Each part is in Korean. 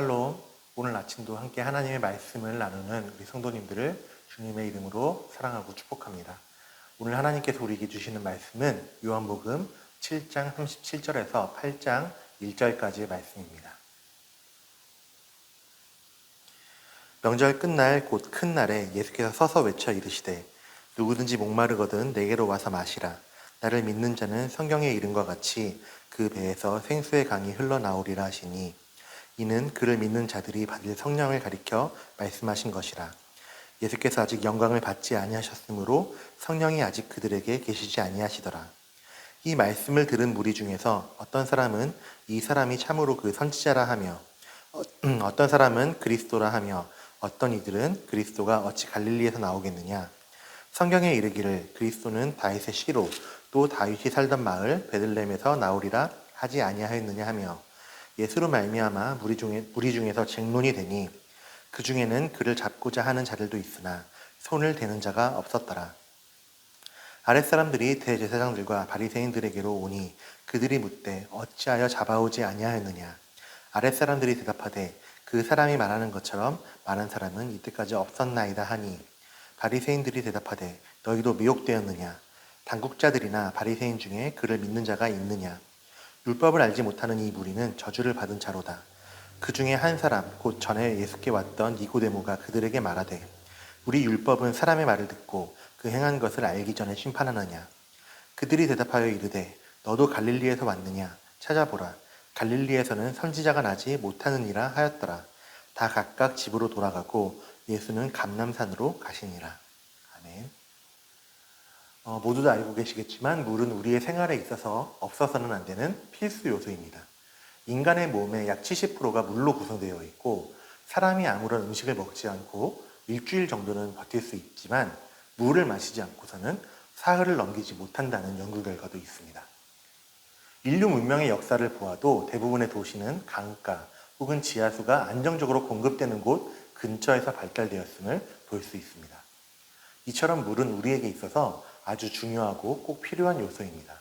샬롬. 오늘 아침도 함께 하나님의 말씀을 나누는 우리 성도님들을 주님의 이름으로 사랑하고 축복합니다. 오늘 하나님께서 우리에게 주시는 말씀은 요한복음 7장 37절에서 8장 1절까지의 말씀입니다. 명절 끝날 곧 큰 날에 예수께서 서서 외쳐 이르시되 누구든지 목마르거든 내게로 와서 마시라. 나를 믿는 자는 성경에 이른과 같이 그 배에서 생수의 강이 흘러나오리라 하시니 이는 그를 믿는 자들이 받을 성령을 가리켜 말씀하신 것이라. 예수께서 아직 영광을 받지 아니하셨으므로 성령이 아직 그들에게 계시지 아니하시더라. 이 말씀을 들은 무리 중에서 어떤 사람은 이 사람이 참으로 그 선지자라 하며 어떤 사람은 그리스도라 하며 어떤 이들은 그리스도가 어찌 갈릴리에서 나오겠느냐. 성경에 이르기를 그리스도는 다윗의 씨로 또 다윗이 살던 마을 베들레헴에서 나오리라 하지 아니하였느냐 하며 예수로 말미암아 무리 중에서 쟁론이 되니 그 중에는 그를 잡고자 하는 자들도 있으나 손을 대는 자가 없었더라. 아랫사람들이 대제사장들과 바리새인들에게로 오니 그들이 묻되 어찌하여 잡아오지 아니하였느냐. 아랫사람들이 대답하되 그 사람이 말하는 것처럼 많은 사람은 이때까지 없었나이다 하니 바리새인들이 대답하되 너희도 미혹되었느냐. 당국자들이나 바리새인 중에 그를 믿는 자가 있느냐. 율법을 알지 못하는 이 무리는 저주를 받은 자로다. 그 중에 한 사람 곧 전에 예수께 왔던 니고데모가 그들에게 말하되 우리 율법은 사람의 말을 듣고 그 행한 것을 알기 전에 심판하느냐. 그들이 대답하여 이르되 너도 갈릴리에서 왔느냐. 찾아보라. 갈릴리에서는 선지자가 나지 못하느니라 하였더라. 다 각각 집으로 돌아가고 예수는 감람산으로 가시니라. 아멘. 모두도 알고 계시겠지만 물은 우리의 생활에 있어서 없어서는 안 되는 필수 요소입니다. 인간의 몸의 약 70%가 물로 구성되어 있고 사람이 아무런 음식을 먹지 않고 일주일 정도는 버틸 수 있지만 물을 마시지 않고서는 사흘을 넘기지 못한다는 연구 결과도 있습니다. 인류 문명의 역사를 보아도 대부분의 도시는 강가 혹은 지하수가 안정적으로 공급되는 곳 근처에서 발달되었음을 볼 수 있습니다. 이처럼 물은 우리에게 있어서 아주 중요하고 꼭 필요한 요소입니다.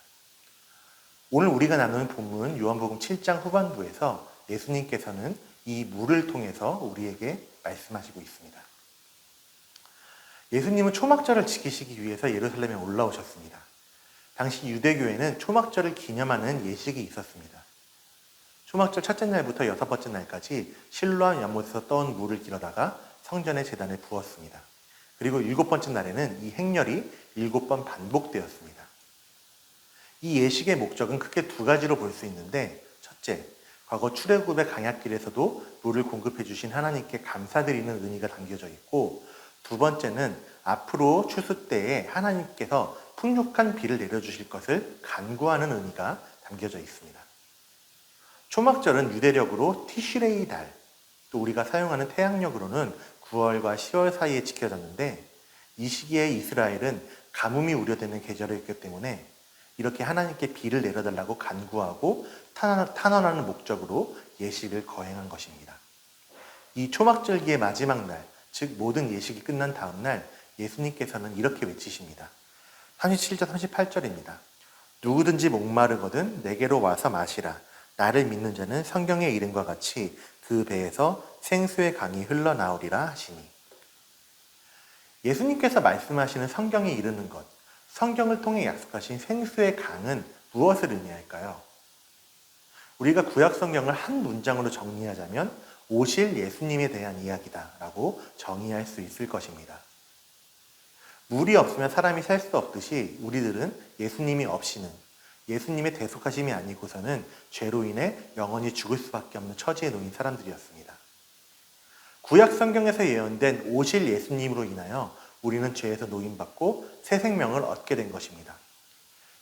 오늘 우리가 나누는 본문 요한복음 7장 후반부에서 예수님께서는 이 물을 통해서 우리에게 말씀하시고 있습니다. 예수님은 초막절을 지키시기 위해서 예루살렘에 올라오셨습니다. 당시 유대교에는 초막절을 기념하는 예식이 있었습니다. 초막절 첫째 날부터 여섯 번째 날까지 실로암 연못에서 떠온 물을 길어다가 성전의 제단에 부었습니다. 그리고 일곱 번째 날에는 이 행렬이 7번 반복되었습니다. 이 예식의 목적은 크게 두 가지로 볼 수 있는데 첫째, 과거 출애굽의 강약길에서도 물을 공급해 주신 하나님께 감사드리는 의미가 담겨져 있고 두 번째는 앞으로 추수 때에 하나님께서 풍족한 비를 내려주실 것을 간구하는 의미가 담겨져 있습니다. 초막절은 유대력으로 티시레이 달, 또 우리가 사용하는 태양력으로는 9월과 10월 사이에 지켜졌는데 이 시기에 이스라엘은 가뭄이 우려되는 계절이었기 때문에 이렇게 하나님께 비를 내려달라고 간구하고 탄원하는 목적으로 예식을 거행한 것입니다. 이 초막절기의 마지막 날, 즉 모든 예식이 끝난 다음 날 예수님께서는 이렇게 외치십니다. 37절 38절입니다. 누구든지 목마르거든 내게로 와서 마시라. 나를 믿는 자는 성경의 이름과 같이 그 배에서 생수의 강이 흘러나오리라 하시니. 예수님께서 말씀하시는 성경이 이르는 것, 성경을 통해 약속하신 생수의 강은 무엇을 의미할까요? 우리가 구약 성경을 한 문장으로 정리하자면 오실 예수님에 대한 이야기다라고 정의할 수 있을 것입니다. 물이 없으면 사람이 살 수 없듯이 우리들은 예수님이 없이는 예수님의 대속하심이 아니고서는 죄로 인해 영원히 죽을 수밖에 없는 처지에 놓인 사람들이었습니다. 구약 성경에서 예언된 오실 예수님으로 인하여 우리는 죄에서 노임받고 새 생명을 얻게 된 것입니다.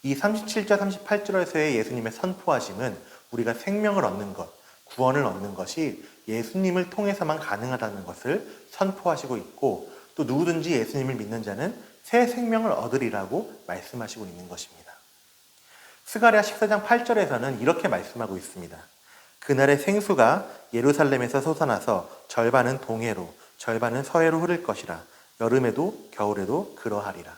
이 37절 38절에서의 예수님의 선포하심은 우리가 생명을 얻는 것, 구원을 얻는 것이 예수님을 통해서만 가능하다는 것을 선포하시고 있고 또 누구든지 예수님을 믿는 자는 새 생명을 얻으리라고 말씀하시고 있는 것입니다. 스가랴 14장 8절에서는 이렇게 말씀하고 있습니다. 그날의 생수가 예루살렘에서 솟아나서 절반은 동해로 절반은 서해로 흐를 것이라. 여름에도 겨울에도 그러하리라.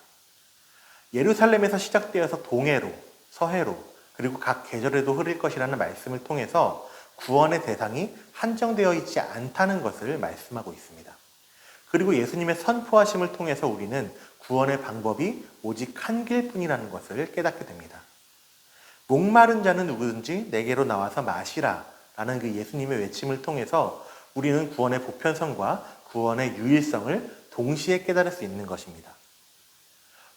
예루살렘에서 시작되어서 동해로 서해로 그리고 각 계절에도 흐를 것이라는 말씀을 통해서 구원의 대상이 한정되어 있지 않다는 것을 말씀하고 있습니다. 그리고 예수님의 선포하심을 통해서 우리는 구원의 방법이 오직 한 길뿐이라는 것을 깨닫게 됩니다. 목마른 자는 누구든지 내게로 나와서 마시라 라는 그 예수님의 외침을 통해서 우리는 구원의 보편성과 구원의 유일성을 동시에 깨달을 수 있는 것입니다.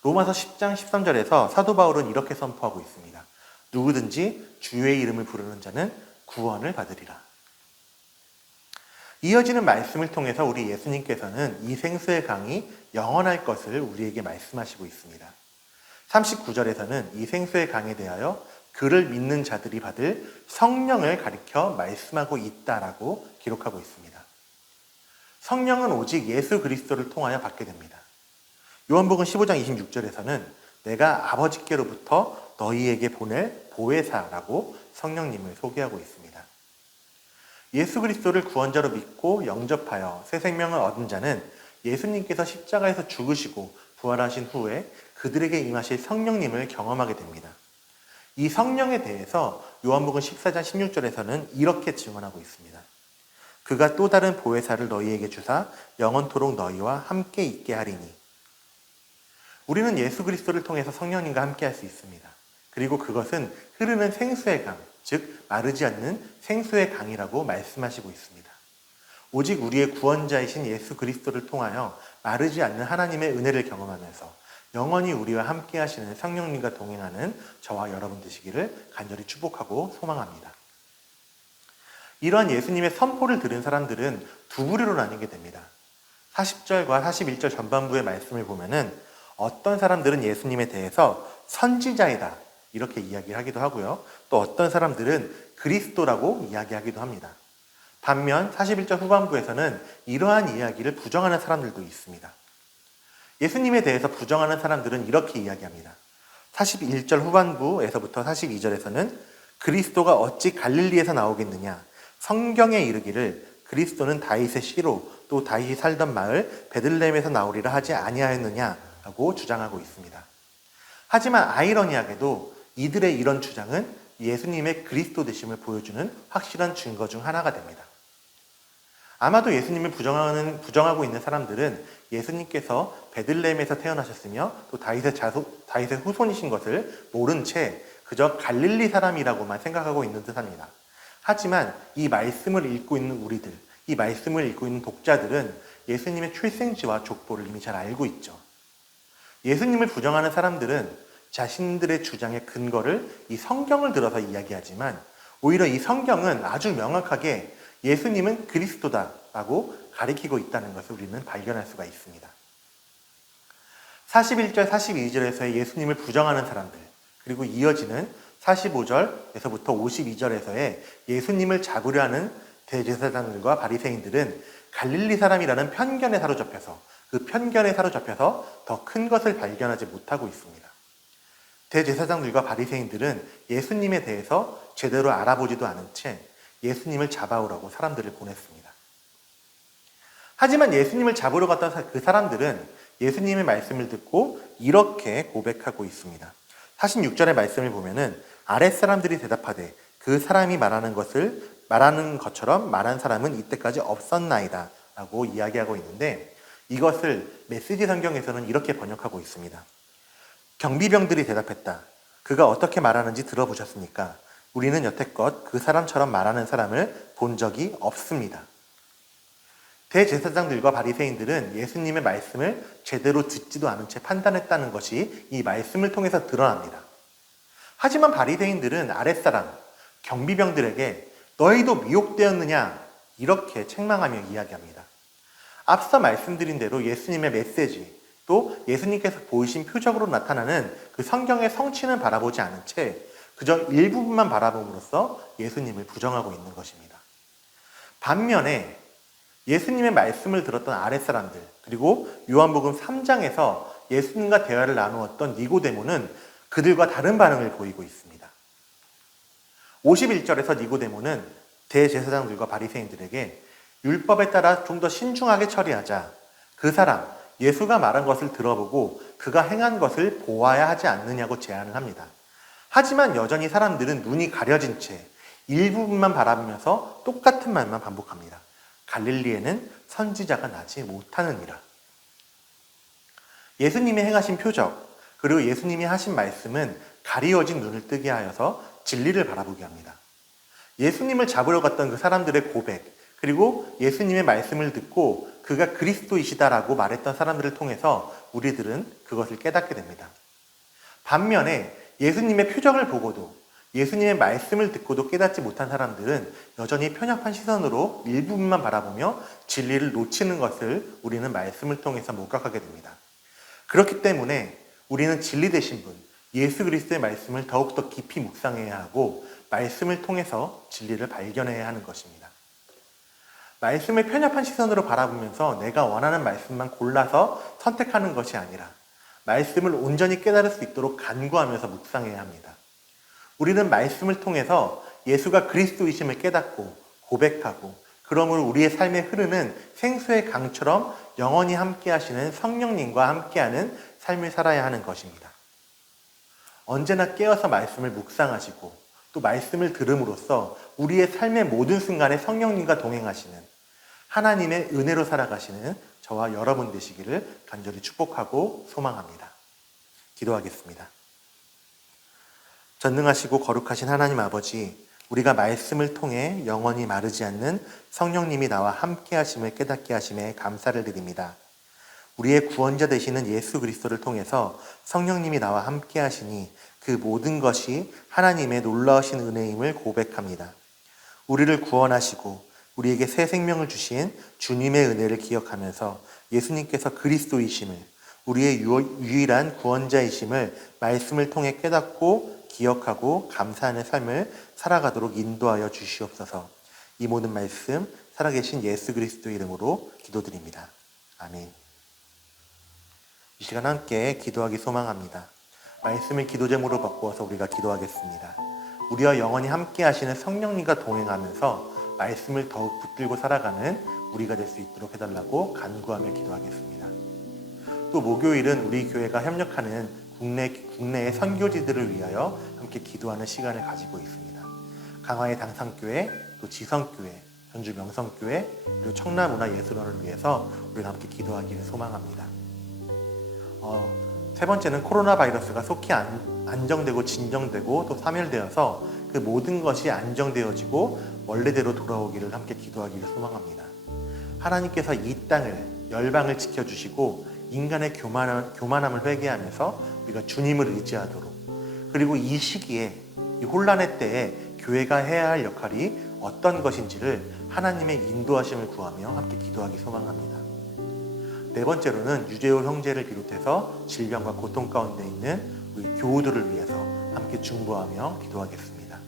로마서 10장 13절에서 사도 바울은 이렇게 선포하고 있습니다. 누구든지 주의 이름을 부르는 자는 구원을 받으리라. 이어지는 말씀을 통해서 우리 예수님께서는 이 생수의 강이 영원할 것을 우리에게 말씀하시고 있습니다. 39절에서는 이 생수의 강에 대하여 그를 믿는 자들이 받을 성령을 가리켜 말씀하고 있다라고 기록하고 있습니다. 성령은 오직 예수 그리스도를 통하여 받게 됩니다. 요한복음 15장 26절에서는 내가 아버지께로부터 너희에게 보낼 보혜사라고 성령님을 소개하고 있습니다. 예수 그리스도를 구원자로 믿고 영접하여 새 생명을 얻은 자는 예수님께서 십자가에서 죽으시고 부활하신 후에 그들에게 임하실 성령님을 경험하게 됩니다. 이 성령에 대해서 요한복음 14장 16절에서는 이렇게 증언하고 있습니다. 그가 또 다른 보혜사를 너희에게 주사 영원토록 너희와 함께 있게 하리니. 우리는 예수 그리스도를 통해서 성령님과 함께 할 수 있습니다. 그리고 그것은 흐르는 생수의 강, 즉 마르지 않는 생수의 강이라고 말씀하시고 있습니다. 오직 우리의 구원자이신 예수 그리스도를 통하여 마르지 않는 하나님의 은혜를 경험하면서 영원히 우리와 함께 하시는 성령님과 동행하는 저와 여러분 되시기를 간절히 축복하고 소망합니다. 이러한 예수님의 선포를 들은 사람들은 두 부류로 나뉘게 됩니다. 40절과 41절 전반부의 말씀을 보면은 어떤 사람들은 예수님에 대해서 선지자이다 이렇게 이야기를 하기도 하고요. 또 어떤 사람들은 그리스도라고 이야기하기도 합니다. 반면 41절 후반부에서는 이러한 이야기를 부정하는 사람들도 있습니다. 예수님에 대해서 부정하는 사람들은 이렇게 이야기합니다. 41절 후반부에서부터 42절에서는 그리스도가 어찌 갈릴리에서 나오겠느냐, 성경에 이르기를 그리스도는 다윗의 씨로 또 다윗이 살던 마을 베들레헴에서 나오리라 하지 아니하였느냐라고 주장하고 있습니다. 하지만 아이러니하게도 이들의 이런 주장은 예수님의 그리스도 되심을 보여주는 확실한 증거 중 하나가 됩니다. 아마도 예수님을 부정하고 있는 사람들은 예수님께서 베들레헴에서 태어나셨으며 또 다윗의 후손이신 것을 모른 채 그저 갈릴리 사람이라고만 생각하고 있는 듯합니다. 하지만 이 말씀을 읽고 있는 우리들, 이 말씀을 읽고 있는 독자들은 예수님의 출생지와 족보를 이미 잘 알고 있죠. 예수님을 부정하는 사람들은 자신들의 주장의 근거를 이 성경을 들어서 이야기하지만 오히려 이 성경은 아주 명확하게 예수님은 그리스도다라고 가리키고 있다는 것을 우리는 발견할 수가 있습니다. 41절, 42절에서의 예수님을 부정하는 사람들, 그리고 이어지는 45절에서부터 52절에서의 예수님을 잡으려 하는 대제사장들과 바리새인들은 갈릴리 사람이라는 편견에 사로잡혀서 그 편견에 사로잡혀서 더 큰 것을 발견하지 못하고 있습니다. 대제사장들과 바리새인들은 예수님에 대해서 제대로 알아보지도 않은 채 예수님을 잡아오라고 사람들을 보냈습니다. 하지만 예수님을 잡으러 갔던 그 사람들은 예수님의 말씀을 듣고 이렇게 고백하고 있습니다. 46절의 말씀을 보면은 아랫사람들이 대답하되 그 사람이 말하는 것처럼 말한 사람은 이때까지 없었나이다 라고 이야기하고 있는데 이것을 메시지 성경에서는 이렇게 번역하고 있습니다. 경비병들이 대답했다. 그가 어떻게 말하는지 들어보셨습니까? 우리는 여태껏 그 사람처럼 말하는 사람을 본 적이 없습니다. 대제사장들과 바리새인들은 예수님의 말씀을 제대로 듣지도 않은 채 판단했다는 것이 이 말씀을 통해서 드러납니다. 하지만 바리새인들은 아랫사람, 경비병들에게 너희도 미혹되었느냐 이렇게 책망하며 이야기합니다. 앞서 말씀드린 대로 예수님의 메시지, 또 예수님께서 보이신 표적으로 나타나는 그 성경의 성취는 바라보지 않은 채 그저 일부분만 바라봄으로써 예수님을 부정하고 있는 것입니다. 반면에 예수님의 말씀을 들었던 아랫사람들, 그리고 요한복음 3장에서 예수님과 대화를 나누었던 니고데모는 그들과 다른 반응을 보이고 있습니다. 51절에서 니고데모는 대제사장들과 바리새인들에게 율법에 따라 좀 더 신중하게 처리하자. 그 사람, 예수가 말한 것을 들어보고 그가 행한 것을 보아야 하지 않느냐고 제안을 합니다. 하지만 여전히 사람들은 눈이 가려진 채 일부분만 바라보면서 똑같은 말만 반복합니다. 갈릴리에는 선지자가 나지 못하느니라. 예수님이 행하신 표적, 그리고 예수님이 하신 말씀은 가리워진 눈을 뜨게 하여서 진리를 바라보게 합니다. 예수님을 잡으러 갔던 그 사람들의 고백, 그리고 예수님의 말씀을 듣고 그가 그리스도이시다라고 말했던 사람들을 통해서 우리들은 그것을 깨닫게 됩니다. 반면에 예수님의 표적을 보고도 예수님의 말씀을 듣고도 깨닫지 못한 사람들은 여전히 편협한 시선으로 일부분만 바라보며 진리를 놓치는 것을 우리는 말씀을 통해서 목격하게 됩니다. 그렇기 때문에 우리는 진리 되신 분, 예수 그리스도의 말씀을 더욱더 깊이 묵상해야 하고 말씀을 통해서 진리를 발견해야 하는 것입니다. 말씀을 편협한 시선으로 바라보면서 내가 원하는 말씀만 골라서 선택하는 것이 아니라 말씀을 온전히 깨달을 수 있도록 간구하면서 묵상해야 합니다. 우리는 말씀을 통해서 예수가 그리스도이심을 깨닫고 고백하고 그러므로 우리의 삶에 흐르는 생수의 강처럼 영원히 함께 하시는 성령님과 함께하는 삶을 살아야 하는 것입니다. 언제나 깨어서 말씀을 묵상하시고 또 말씀을 들음으로써 우리의 삶의 모든 순간에 성령님과 동행하시는 하나님의 은혜로 살아가시는 저와 여러분 되시기를 간절히 축복하고 소망합니다. 기도하겠습니다. 전능하시고 거룩하신 하나님 아버지, 우리가 말씀을 통해 영원히 마르지 않는 성령님이 나와 함께 하심을 깨닫게 하심에 감사를 드립니다. 우리의 구원자 되시는 예수 그리스도를 통해서 성령님이 나와 함께 하시니 그 모든 것이 하나님의 놀라우신 은혜임을 고백합니다. 우리를 구원하시고 우리에게 새 생명을 주신 주님의 은혜를 기억하면서 예수님께서 그리스도이심을, 우리의 유일한 구원자이심을 말씀을 통해 깨닫고 기억하고 감사하는 삶을 살아가도록 인도하여 주시옵소서. 이 모든 말씀 살아계신 예수 그리스도 이름으로 기도드립니다. 아멘. 이 시간 함께 기도하기 소망합니다. 말씀을 기도 제목으로 바꾸어서 우리가 기도하겠습니다. 우리와 영원히 함께 하시는 성령님과 동행하면서 말씀을 더욱 붙들고 살아가는 우리가 될 수 있도록 해달라고 간구하며 기도하겠습니다. 또 목요일은 우리 교회가 협력하는 국내의 선교지들을 위하여 함께 기도하는 시간을 가지고 있습니다. 강화의 당산교회, 또 지성교회, 전주 명성교회, 그리고 청라문화예술원을 위해서 우리가 함께 기도하기를 소망합니다. 세 번째는 코로나 바이러스가 속히 안정되고 진정되고 또 사멸되어서 그 모든 것이 안정되어지고 원래대로 돌아오기를 함께 기도하기를 소망합니다. 하나님께서 이 땅을, 열방을 지켜주시고 인간의 교만함을 회개하면서 우리가 주님을 의지하도록, 그리고 이 시기에, 이 혼란의 때에 교회가 해야 할 역할이 어떤 것인지를 하나님의 인도하심을 구하며 함께 기도하기 소망합니다. 네 번째로는 유재호 형제를 비롯해서 질병과 고통 가운데 있는 우리 교우들을 위해서 함께 중보하며 기도하겠습니다.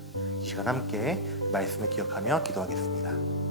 이 시간 함께 말씀을 기억하며 기도하겠습니다.